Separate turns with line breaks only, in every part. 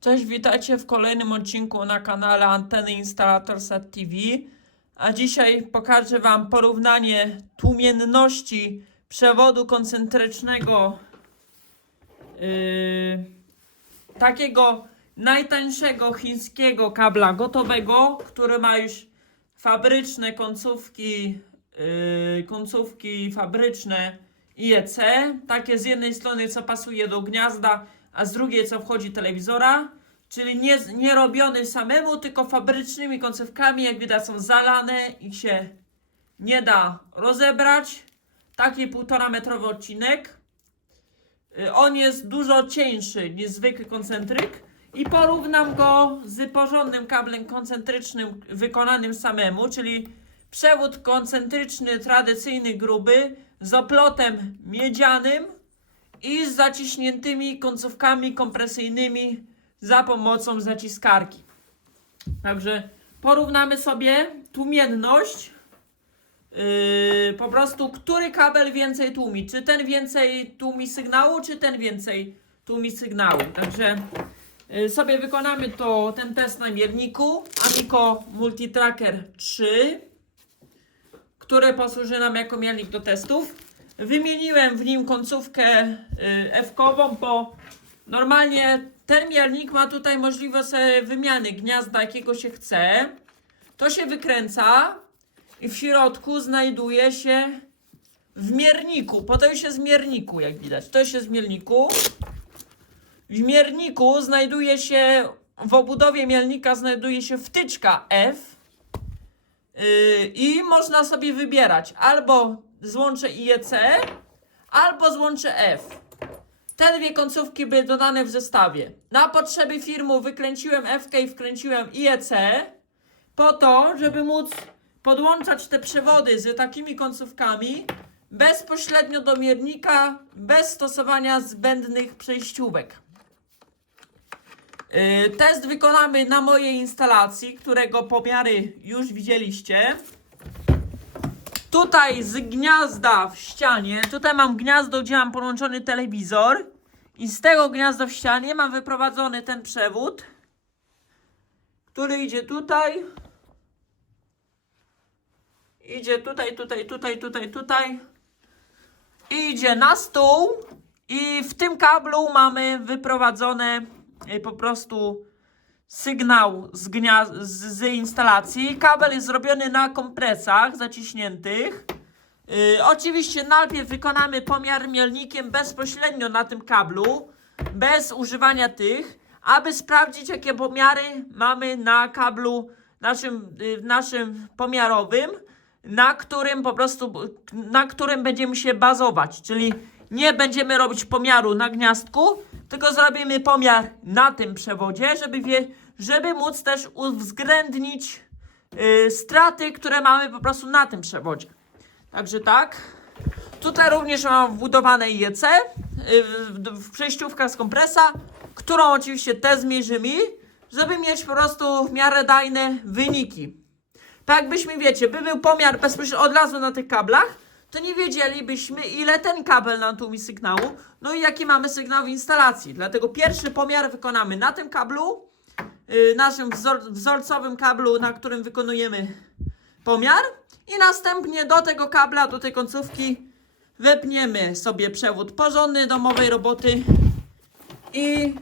Cześć, witajcie w kolejnym odcinku na kanale Anteny Instalator Set TV. A dzisiaj pokażę Wam porównanie tłumienności przewodu koncentrycznego yy, takiego najtańszego chińskiego kabla gotowego, który ma już fabryczne końcówki, yy, końcówki fabryczne IEC, takie z jednej strony co pasuje do gniazda, a z drugiej co wchodzi telewizora, czyli nie, nie robiony samemu, tylko fabrycznymi końcówkami, jak widać są zalane, ich się nie da rozebrać. Taki półtora metrowy odcinek. Y, On jest dużo cieńszy niż zwykły koncentryk i porównam go z porządnym kablem koncentrycznym wykonanym samemu, czyli przewód koncentryczny tradycyjny gruby z oplotem miedzianym i z zaciśniętymi końcówkami kompresyjnymi za pomocą zaciskarki. Także porównamy sobie tłumienność Yy, po prostu, który kabel więcej tłumi? Czy ten więcej tłumi sygnału, czy ten więcej tłumi sygnału? Także yy, sobie wykonamy to, ten test na mierniku Amico Multitracker 3, które posłuży nam jako miernik do testów. Wymieniłem w nim końcówkę yy, F-kową, bo normalnie ten miernik ma tutaj możliwość wymiany gniazda, jakiego się chce. To się wykręca, i w środku znajduje się w mierniku. Podaje się z mierniku, jak widać. To się z mierniku. W mierniku znajduje się, w obudowie mielnika znajduje się wtyczka F. Yy, I można sobie wybierać albo złącze IEC, albo złącze F. Te dwie końcówki były dodane w zestawie. Na potrzeby firmu wykręciłem F i wkręciłem IEC po to, żeby móc podłączać te przewody z takimi końcówkami bezpośrednio do miernika, bez stosowania zbędnych przejściówek. Yy, Test wykonamy na mojej instalacji, którego pomiary już widzieliście. Tutaj z gniazda w ścianie, tutaj mam gniazdo, gdzie mam podłączony telewizor i z tego gniazda w ścianie mam wyprowadzony ten przewód, który idzie tutaj, idzie tutaj, tutaj, tutaj, tutaj, tutaj. Idzie na stół i w tym kablu mamy wyprowadzone y, po prostu sygnał z, z, z instalacji. Kabel jest zrobiony na kompresach zaciśniętych. Y, oczywiście najpierw wykonamy pomiar mielnikiem bezpośrednio na tym kablu, bez używania tych, aby sprawdzić jakie pomiary mamy na kablu naszym, y, naszym pomiarowym, na którym po prostu, na którym będziemy się bazować, czyli nie będziemy robić pomiaru na gniazdku, tylko zrobimy pomiar na tym przewodzie, żeby, wie, żeby móc też uwzględnić y, straty, które mamy po prostu na tym przewodzie. Także tak. Tutaj również mam wbudowane IEC y, w, w przejściówka z kompresa, którą oczywiście też zmierzymy, żeby mieć po prostu w miarę dajne wyniki. Tak jakbyśmy, wiecie, by był pomiar bezpośrednio od razu na tych kablach, to nie wiedzielibyśmy, ile ten kabel nam tłumi sygnału, no i jaki mamy sygnał w instalacji. Dlatego pierwszy pomiar wykonamy na tym kablu, yy, naszym wzor wzorcowym kablu, na którym wykonujemy pomiar i następnie do tego kabla, do tej końcówki wepniemy sobie przewód porządny domowej roboty i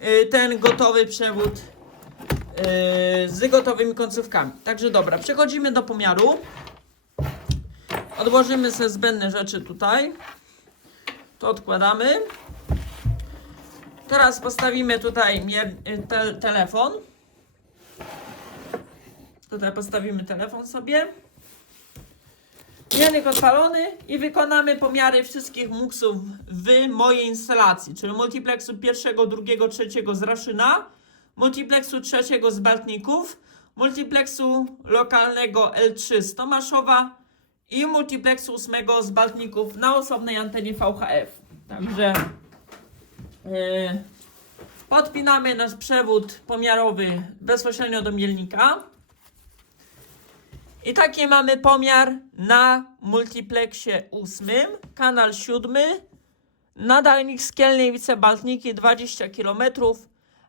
yy, ten gotowy przewód yy, z gotowymi końcówkami. Także dobra, przechodzimy do pomiaru. Odłożymy sobie zbędne rzeczy tutaj. To odkładamy. Teraz postawimy tutaj y, te telefon. Tutaj postawimy telefon sobie. Miernik odpalony i wykonamy pomiary wszystkich muksów w mojej instalacji, czyli multiplexu pierwszego, drugiego, trzeciego z Raszyna, multiplexu trzeciego z Baltników, multiplexu lokalnego L3 z Tomaszowa i multiplexu ósmego z Baltników na osobnej antenie VHF. Także yy, podpinamy nasz przewód pomiarowy bezpośrednio do mielnika. I taki mamy pomiar na multiplexie ósmym, kanal siódmy, nadajnik Skielniewice Baltniki 20 km,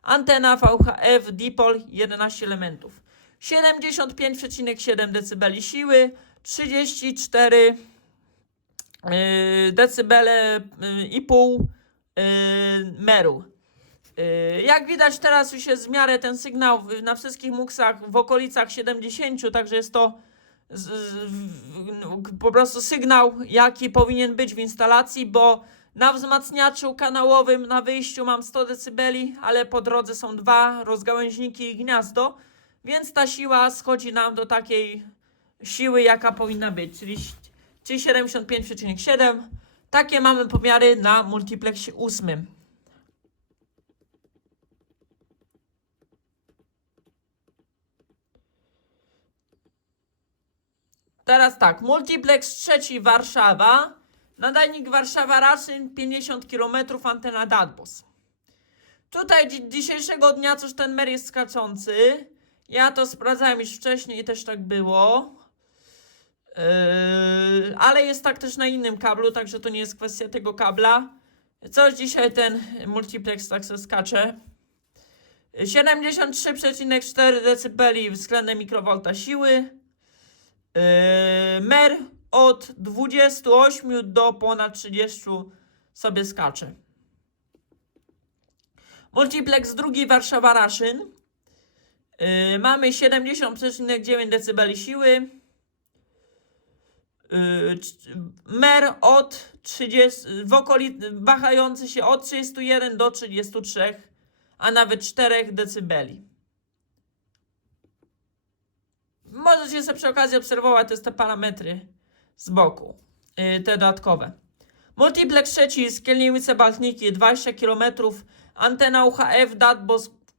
antena VHF dipol 11 elementów. 75,7 dB siły, 34 yy, decybele yy, i pół yy, meru. Jak widać teraz już jest w miarę ten sygnał na wszystkich muksach w okolicach 70, także jest to z, z, po prostu sygnał, jaki powinien być w instalacji, bo na wzmacniaczu kanałowym na wyjściu mam 100 dB, ale po drodze są dwa rozgałęźniki i gniazdo, więc ta siła schodzi nam do takiej siły, jaka powinna być, czyli, czyli 75,7. Takie mamy pomiary na multiplexie 8. Teraz tak, multiplex trzeci Warszawa, nadajnik Warszawa Raszyn 50 km, antena Dadbos. Tutaj dzi- dzisiejszego dnia coś ten mer jest skaczący. Ja to sprawdzałem już wcześniej i też tak było. Yy, ale jest tak też na innym kablu, także to nie jest kwestia tego kabla. Coś dzisiaj ten multiplex tak se skacze. 73,4 dB względem mikrowolta siły. Yy, mer od 28 do ponad 30 sobie skacze. Multiplex drugi Warszawa Raszyn. Yy, mamy 70,9 dB siły. C- mer od 30, w okolic, wahający się od 31 do 33, a nawet 4 dB. Możecie sobie przy okazji obserwować te, te parametry z boku, yy, te dodatkowe. Multiplex trzeci z Kielniewice Baltniki 20 km, antena UHF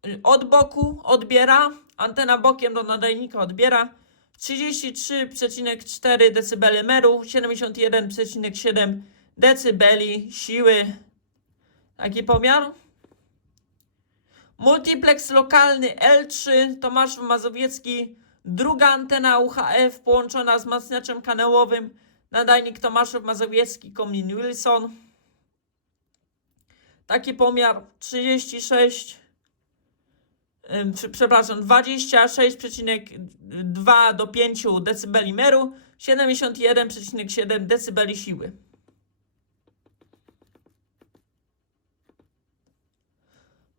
yy, od boku odbiera, antena bokiem do nadajnika odbiera 33,4 dB meru, 71,7 dB siły. Taki pomiar. Multiplex lokalny L3 Tomaszów Mazowiecki, druga antena UHF połączona z wzmacniaczem kanałowym, nadajnik Tomaszów Mazowiecki, Komin Wilson. Taki pomiar 36, ym, przy- przepraszam, 26,2 do 5 dB meru, 71,7 dB siły.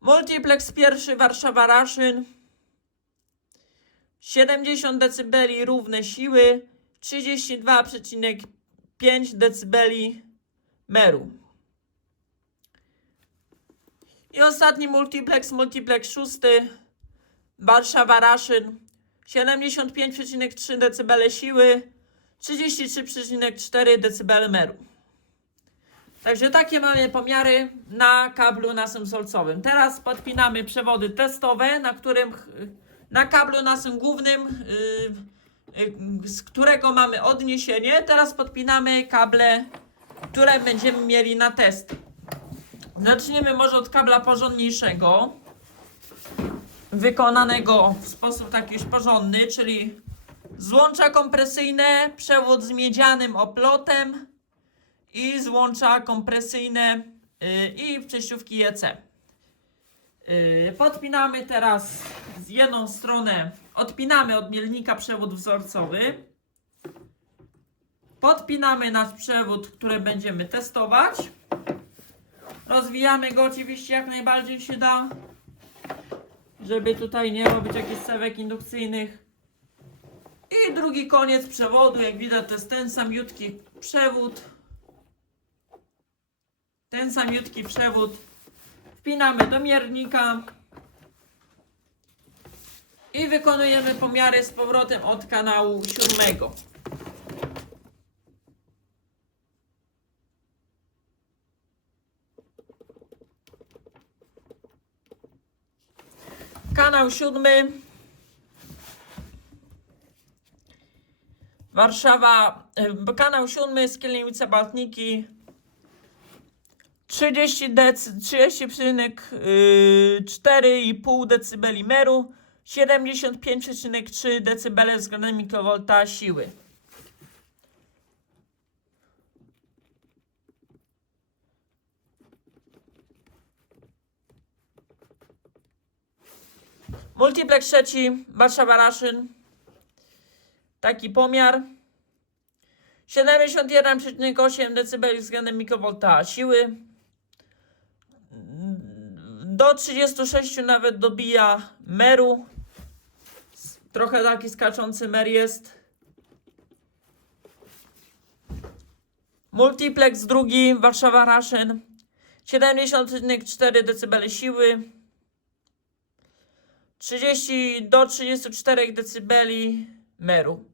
Multiplex pierwszy Warszawa Raszyn 70 dB równe siły 32,5 dB meru. I ostatni multiplex, multiplex szósty Warszawa Raszyn 75,3 dB siły 33,4 dB meru. Także takie mamy pomiary na kablu naszym solcowym. Teraz podpinamy przewody testowe, na którym na kablu naszym głównym, yy, yy, z którego mamy odniesienie. Teraz podpinamy kable, które będziemy mieli na test. Zaczniemy może od kabla porządniejszego, wykonanego w sposób taki już porządny, czyli złącza kompresyjne, przewód z miedzianym oplotem, i złącza kompresyjne y, i przejściówki EC. Y, podpinamy teraz z jedną stronę, odpinamy od mielnika przewód wzorcowy. Podpinamy nasz przewód, który będziemy testować. Rozwijamy go oczywiście jak najbardziej się da, żeby tutaj nie robić jakichś cewek indukcyjnych. I drugi koniec przewodu, jak widać, to jest ten samiutki przewód ten samiutki przewód wpinamy do miernika i wykonujemy pomiary z powrotem od kanału siódmego. Kanał siódmy. Warszawa, e, kanał siódmy, Skielniewice Baltniki, 30 dec, 30,4,5 dB meru, 75,3 dB względem mikrowolta siły. Multiplex trzeci, Warszawa Raszyn. Taki pomiar. 71,8 dB względem mikrowolta siły. Do 36 nawet dobija meru. Trochę taki skaczący mer jest. Multiplex drugi, Warszawa Raszyn. 70,4 dB siły. 30 do 34 dB meru.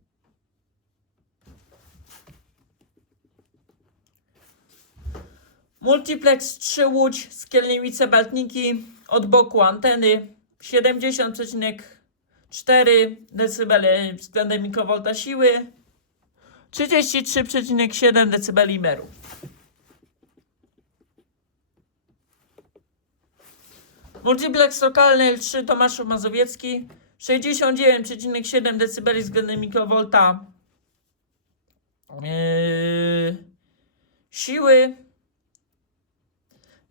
Multiplex 3 Łódź, Skielniewice, Baltniki, od boku anteny 70,4 dB względem mikrowolta siły, 33,7 dB meru. Multiplex lokalny L3 Tomaszów Mazowiecki 69,7 dB względem mikrowolta yy, siły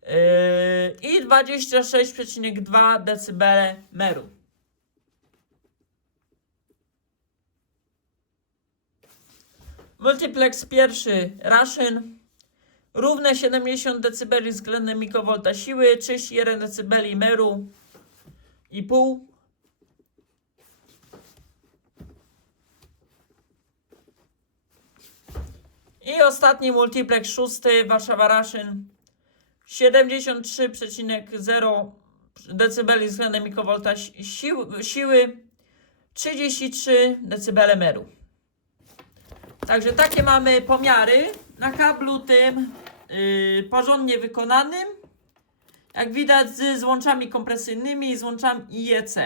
yy, i 26,2 dB meru. Multiplex pierwszy Raszyn Równe 70 dB względem mikrowolta siły, 31 dB meru i pół. I ostatni multiplex szósty Warszawa Raszyn 73,0 dB względem sił, siły, 33 dB meru. Także takie mamy pomiary na kablu tym yy, porządnie wykonanym. Jak widać z złączami kompresyjnymi i złączami IEC.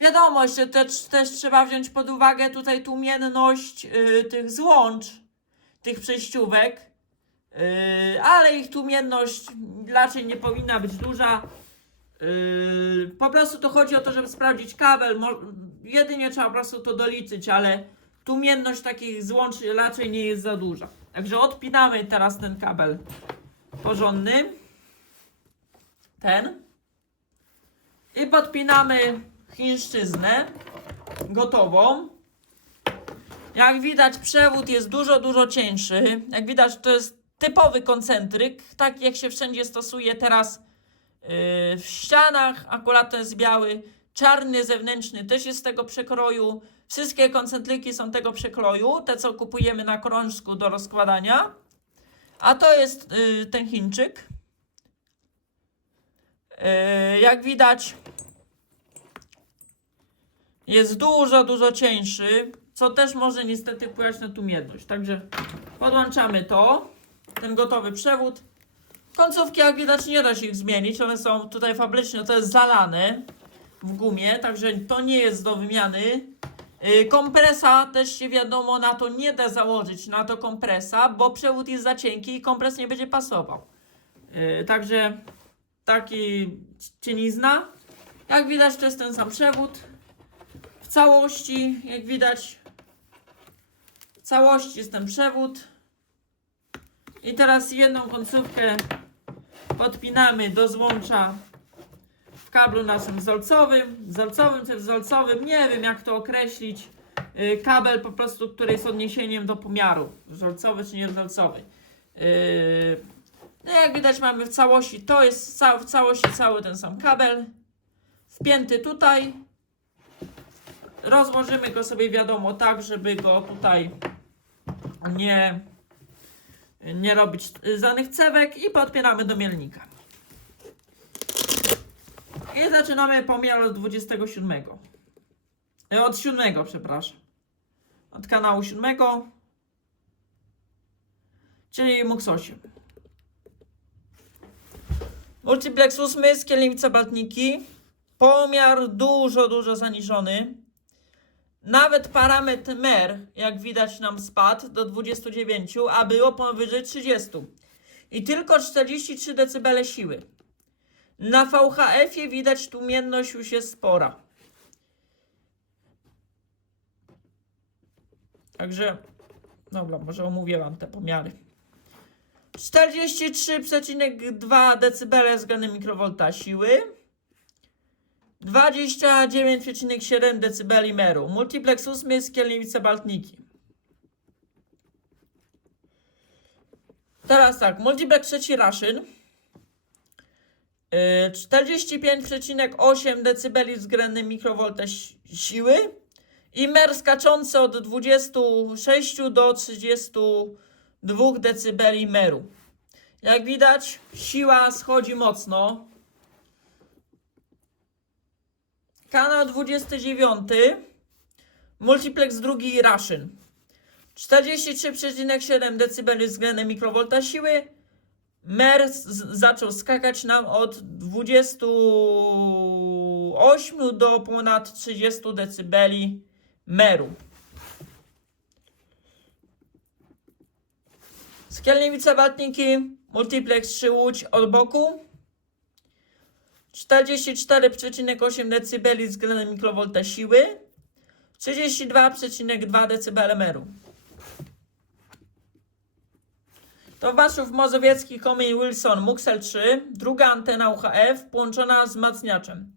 Wiadomo, jeszcze też, też trzeba wziąć pod uwagę tutaj tłumienność yy, tych złącz, tych przejściówek. Yy, ale ich tłumienność raczej nie powinna być duża. Yy, po prostu to chodzi o to, żeby sprawdzić kabel. Mo- jedynie trzeba po prostu to doliczyć, ale tłumienność takich złącz raczej nie jest za duża. Także odpinamy teraz ten kabel porządny. Ten. I podpinamy chińszczyznę gotową. Jak widać przewód jest dużo, dużo cieńszy. Jak widać to jest typowy koncentryk, tak jak się wszędzie stosuje teraz yy, w ścianach. Akurat ten jest biały. Czarny zewnętrzny też jest z tego przekroju. Wszystkie koncentryki są tego przekroju, te co kupujemy na krążku do rozkładania. A to jest y, ten Chińczyk. Y, jak widać, jest dużo, dużo cieńszy, co też może niestety wpływać na tłumienność. Także podłączamy to, ten gotowy przewód. Końcówki, jak widać, nie da się ich zmienić. One są tutaj fabrycznie, to jest zalane w gumie, także to nie jest do wymiany. Yy, Kompresa też się wiadomo na to nie da założyć, na to kompresa, bo przewód jest za cienki i kompres nie będzie pasował. Yy, Także taki cienizna. Jak widać to jest ten sam przewód. W całości, jak widać, w całości jest ten przewód. I teraz jedną końcówkę podpinamy do złącza kablu naszym wzorcowym, wzorcowym czy wzorcowym, nie wiem jak to określić. Yy, kabel po prostu, który jest odniesieniem do pomiaru, wzorcowy czy niewzorcowy. Yy, no jak widać mamy w całości, to jest w całości cały ten sam kabel, wpięty tutaj. Rozłożymy go sobie wiadomo tak, żeby go tutaj nie, nie robić żadnych cewek i podpieramy do mielnika. I zaczynamy pomiar od 27. E, Od 7, przepraszam. Od kanału 7. Czyli MUX 8. Multiplex 8, Skielniewica Baltniki. Pomiar dużo, dużo zaniżony. Nawet parametr MER, jak widać, nam spadł do 29, a było powyżej 30. I tylko 43 dB siły. Na VHF-ie widać tłumienność już jest spora. Także, dobra, może omówię Wam te pomiary. 43,2 dB względem mikrowolta siły. 29,7 dB meru. Multiplex 8 Skielniewice Baltniki. Teraz tak, multiplex trzeci Raszyn. Yy, 45,8 dB względem mikrowolta si- siły i mer skaczący od 26 do 32 dB meru. Jak widać, siła schodzi mocno. Kanał 29. Multiplex drugi Raszyn. 43,7 dB względem mikrowolta siły. Mer zaczął skakać nam od 28 do ponad 30 dB meru. Skielniewice Batniki, Multiplex 3 Łódź od boku. 44,8 dB względem mikrowolta siły. 32,2 dB meru. To Waszów Mazowiecki Komień Wilson Muxel 3, druga antena UHF połączona z wzmacniaczem.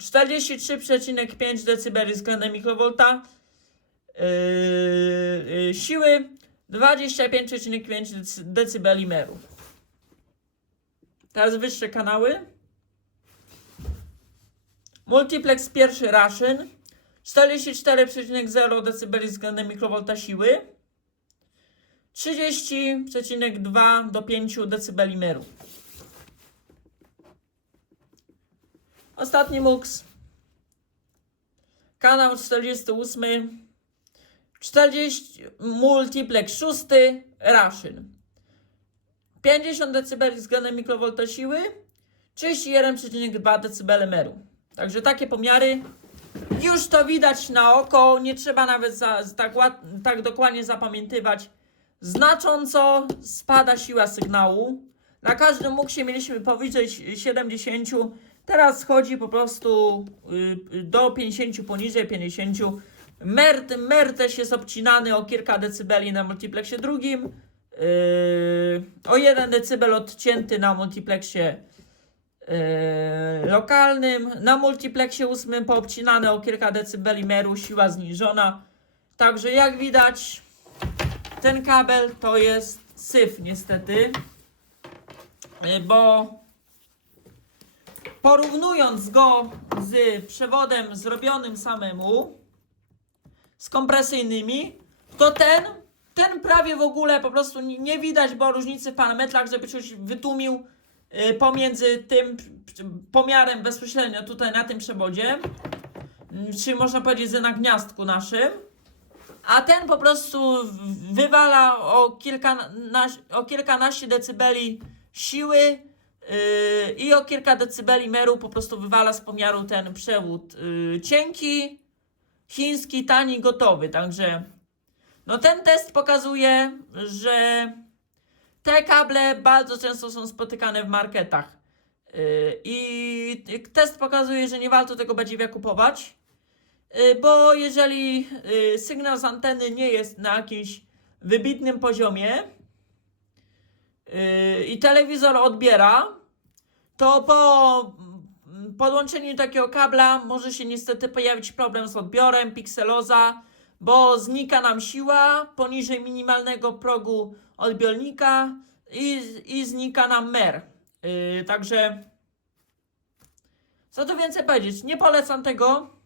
43,5 dB względem mikrowolta yy, yy, siły 25,5 dB meru. Teraz wyższe kanały. Multiplex pierwszy Raszyn 44,0 dB względem mikrowolta siły 30,2 do 5 dB meru. Ostatni MUX. Kanał 48. 40 multiplex 6 Raszyn. 50 dB względem mikrowolta siły. 31,2 dB meru. Także takie pomiary. Już to widać na oko. Nie trzeba nawet za, tak, tak dokładnie zapamiętywać. Znacząco spada siła sygnału. Na każdym muksie mieliśmy powyżej 70. Teraz schodzi po prostu y, y, do 50, poniżej 50. Mer, mer też jest obcinany o kilka decybeli na multiplexie drugim. Yy, o 1 decybel odcięty na multiplexie yy, lokalnym. Na multiplexie ósmym poobcinane o kilka decybeli meru, siła zniżona. Także jak widać, ten kabel to jest syf niestety, Yy, bo porównując go z przewodem zrobionym samemu, z kompresyjnymi, to ten, ten prawie w ogóle po prostu nie, widać, bo różnicy w parametrach, żeby coś wytłumił y, pomiędzy tym pomiarem bezpośrednio tutaj na tym przewodzie, mm, czyli można powiedzieć, że na gniazdku naszym, a ten po prostu wywala o, kilkanaś, o kilkanaście decybeli siły yy, i o kilka decybeli meru po prostu wywala z pomiaru ten przewód yy, cienki, chiński, tani, gotowy. Także no ten test pokazuje, że te kable bardzo często są spotykane w marketach. Yy, I test pokazuje, że nie warto tego badziewia kupować, bo jeżeli yy, sygnał z anteny nie jest na jakimś wybitnym poziomie yy, i telewizor odbiera, to po mm, podłączeniu takiego kabla może się niestety pojawić problem z odbiorem, pikseloza, bo znika nam siła poniżej minimalnego progu odbiornika i, i znika nam mer. Yy, także co tu więcej powiedzieć, nie polecam tego.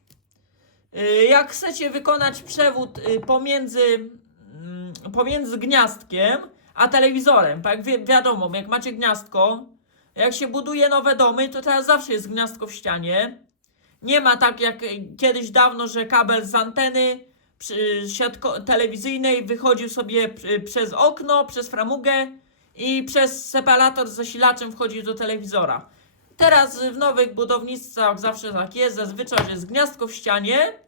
Yy, jak chcecie wykonać przewód yy, pomiędzy, mm, pomiędzy gniazdkiem a telewizorem, bo jak wi wiadomo, jak macie gniazdko, jak się buduje nowe domy, to teraz zawsze jest gniazdko w ścianie. Nie ma tak jak kiedyś dawno, że kabel z anteny siatko telewizyjnej wychodził sobie przez okno, przez framugę i przez separator z zasilaczem wchodził do telewizora. Teraz w nowych budownictwach zawsze tak jest, zazwyczaj jest gniazdko w ścianie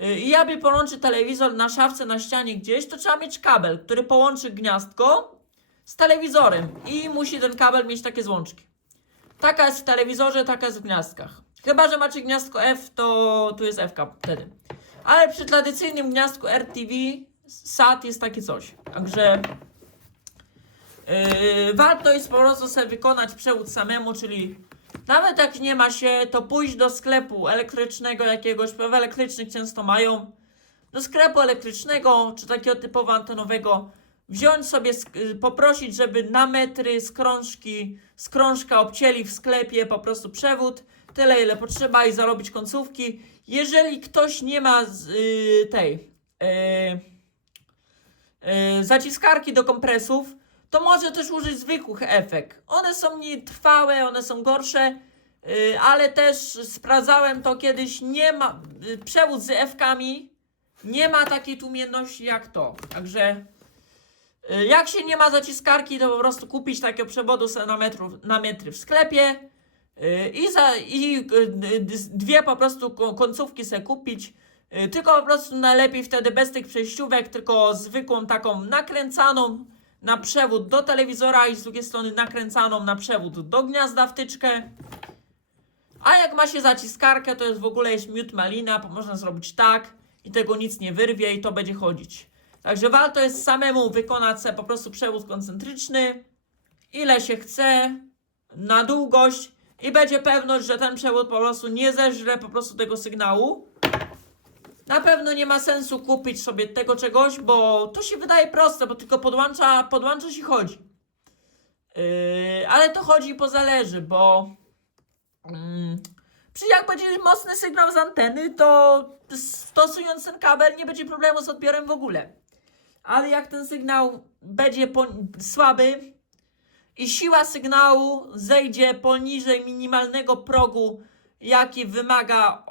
i aby połączyć telewizor na szafce na ścianie gdzieś, to trzeba mieć kabel, który połączy gniazdko z telewizorem i musi ten kabel mieć takie złączki. Taka jest w telewizorze, taka jest w gniazdkach. Chyba, że macie gniazdko F, to tu jest FK wtedy. Ale przy tradycyjnym gniazdku RTV SAT jest takie coś. Także yy, warto jest po prostu sobie wykonać przewód samemu, czyli Nawet jak nie ma się, to pójść do sklepu elektrycznego jakiegoś, bo w elektrycznych często mają, do sklepu elektrycznego, czy takiego typowo antenowego, wziąć sobie, y, poprosić, żeby na metry z krążki, z krążka obcięli w sklepie po prostu przewód, tyle ile potrzeba i zarobić końcówki. Jeżeli ktoś nie ma z, y, tej y, zaciskarki do kompresów, to może też użyć zwykłych efekt. One są nietrwałe, one są gorsze, y, ale też sprawdzałem to kiedyś, nie ma, y, przewód z F-kami nie ma takiej tłumienności jak to. Także y, jak się nie ma zaciskarki, to po prostu kupić takiego przewodu na, na metry w sklepie y, i, za, i y, y, dwie po prostu ko- końcówki sobie kupić. Y, Tylko po prostu najlepiej wtedy bez tych przejściówek, tylko zwykłą taką nakręcaną na przewód do telewizora i z drugiej strony nakręcaną na przewód do gniazda wtyczkę. A jak ma się zaciskarkę, to jest w ogóle jest miód malina, bo można zrobić tak i tego nic nie wyrwie i to będzie chodzić. Także warto jest samemu wykonać sobie po prostu przewód koncentryczny, ile się chce, na długość i będzie pewność, że ten przewód po prostu nie zeżre po prostu tego sygnału. Na pewno nie ma sensu kupić sobie tego czegoś, bo to się wydaje proste, bo tylko podłącza, podłącza się i chodzi. Yy, ale to chodzi po zależy, bo przy jak będzie mocny sygnał z anteny, to stosując ten kabel nie będzie problemu z odbiorem w ogóle. Ale jak ten sygnał będzie słaby i siła sygnału zejdzie poniżej minimalnego progu, jaki wymaga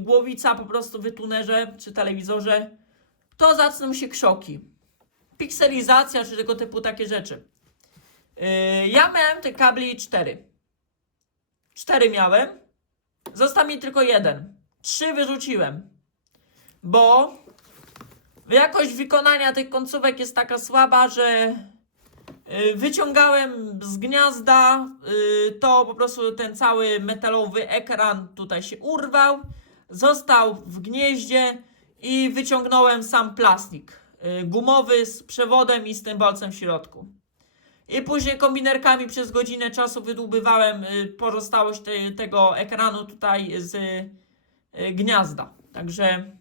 głowica po prostu w tunerze czy telewizorze, to zaczną się krzoki. Pikselizacja czy tego typu takie rzeczy. Yy, ja miałem te kabli 4. 4 miałem. Został mi tylko jeden. Trzy wyrzuciłem. Bo jakość wykonania tych końcówek jest taka słaba, że wyciągałem z gniazda, y, to po prostu ten cały metalowy ekran tutaj się urwał, został w gnieździe i wyciągnąłem sam plastik y, gumowy z przewodem i z tym bolcem w środku. I później kombinerkami przez godzinę czasu wydłubywałem y, pozostałość te, tego ekranu tutaj z y, gniazda. Także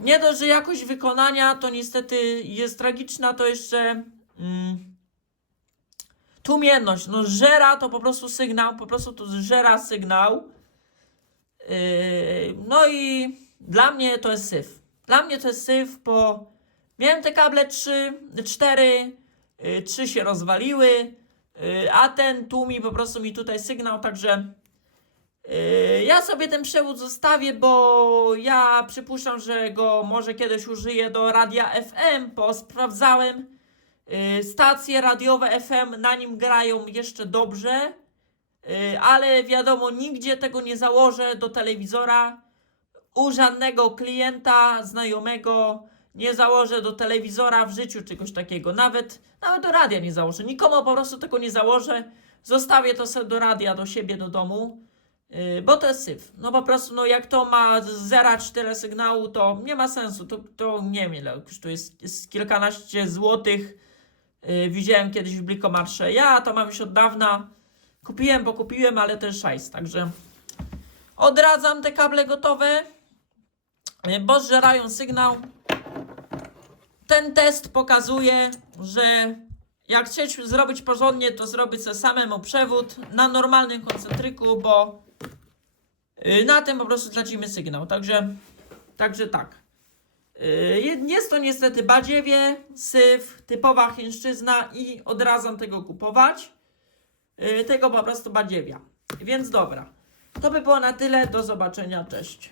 nie dość, że jakość wykonania to niestety jest tragiczna, to jeszcze mm, tłumienność. No żera to po prostu sygnał, po prostu to żera sygnał. Yy, no i dla mnie to jest syf. Dla mnie to jest syf, bo miałem te kable 3, 4, y, trzy się rozwaliły, y, a ten tłumi po prostu mi tutaj sygnał, także y, ja sobie ten przewód zostawię, bo ja przypuszczam, że go może kiedyś użyję do radia FM, bo sprawdzałem, stacje radiowe FM na nim grają jeszcze dobrze, y, ale wiadomo, nigdzie tego nie założę do telewizora, u żadnego klienta, znajomego, nie założę do telewizora w życiu czegoś takiego. Nawet, nawet do radia nie założę. Nikomu po prostu tego nie założę. Zostawię to sobie do radia, do siebie, do domu. Yy, bo to jest syf. No po prostu, no jak to ma 0,4 sygnału, to nie ma sensu. To, to nie wiem ile kosztuje. Jest, jest kilkanaście złotych. Yy, widziałem kiedyś w Blikomarsze. Ja to mam już od dawna. Kupiłem, bo kupiłem, ale jest szajs. Także odradzam te kable gotowe, yy, bo zżerają sygnał ten test pokazuje, że jak chcesz zrobić porządnie, to zrobić sobie samemu przewód na normalnym koncentryku, bo y, na tym po prostu tracimy sygnał. Także, także tak. Y, Jest to niestety badziewie, syf, typowa chińszczyzna i odradzam tego kupować. Y, Tego po prostu badziewia. Więc dobra. To by było na tyle. Do zobaczenia. Cześć.